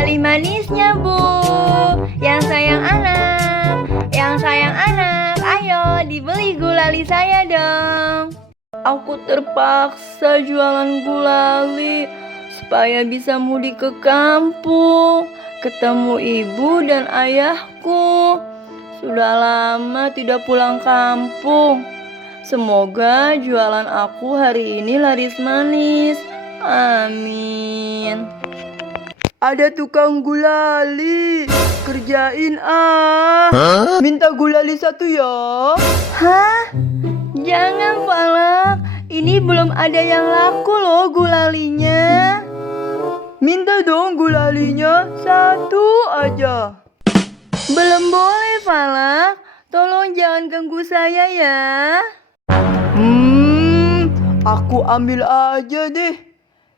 gulali manisnya, Bu. Yang sayang anak, ayo dibeli gulali saya dong. Aku terpaksa jualan gulali supaya bisa mudik ke kampung, ketemu ibu dan ayahku. Sudah lama tidak pulang kampung. Semoga jualan aku hari ini laris manis. Amin. Ada tukang gulali, kerjain Minta gulali satu ya. Hah? Jangan, Falak. Ini belum ada yang laku loh gulalinya. Minta dong gulalinya satu aja. Belum boleh, Falak. Tolong jangan ganggu saya ya. Aku ambil aja deh.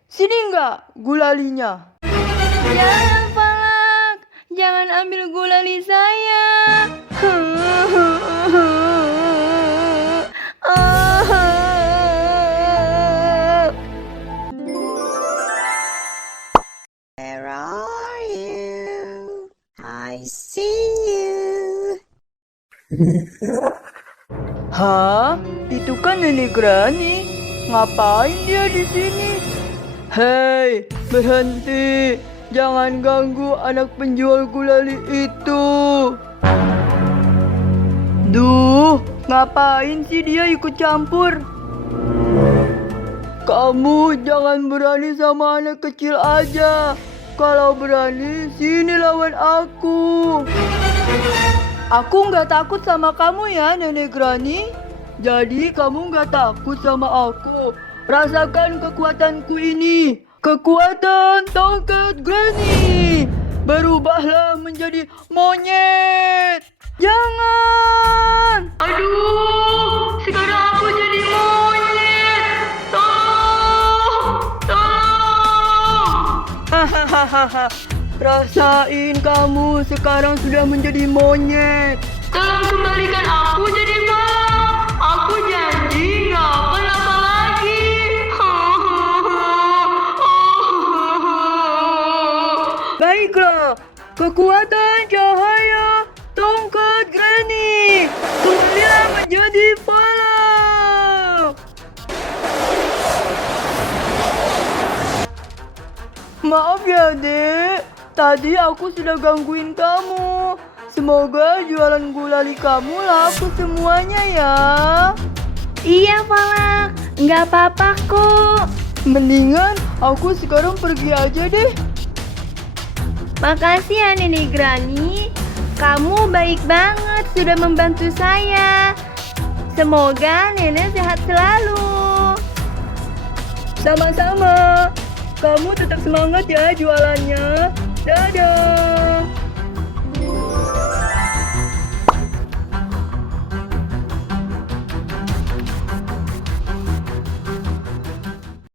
Sini enggak gulalinya? Jangan, Falak. Jangan ambil gulali saya. Where are you? I see you. Hah? Itu kan Nenek Grani. Ngapain dia di sini? Hei, berhenti. Jangan ganggu anak penjual gulali itu. Duh, ngapain sih dia ikut campur? Kamu jangan berani sama anak kecil aja. Kalau berani, sini lawan aku. Aku nggak takut sama kamu ya, Nenek Grani. Jadi kamu nggak takut sama aku. Rasakan kekuatanku ini. Kekuatan tongkat Granny. Berubahlah menjadi monyet. Jangan. Aduh, sekarang aku jadi monyet. Tolong. Hahaha. Rasain kamu sekarang sudah menjadi monyet. Tolong kembalikan aku jadi malam. Aku janji nggak akan apa lagi. Baiklah, kekuatan cahaya tongkat Granny. Kembalilah menjadi Falak. Maaf ya, Dek. Tadi aku sudah gangguin kamu. Semoga jualan gulali kamu laku semuanya ya. Iya, Falak. Nggak apa-apa kok. Mendingan aku sekarang pergi aja deh. Makasih ya, Nenek Grani. Kamu baik banget sudah membantu saya. Semoga Nenek sehat selalu. Sama-sama. Kamu tetap semangat ya jualannya. Dadah.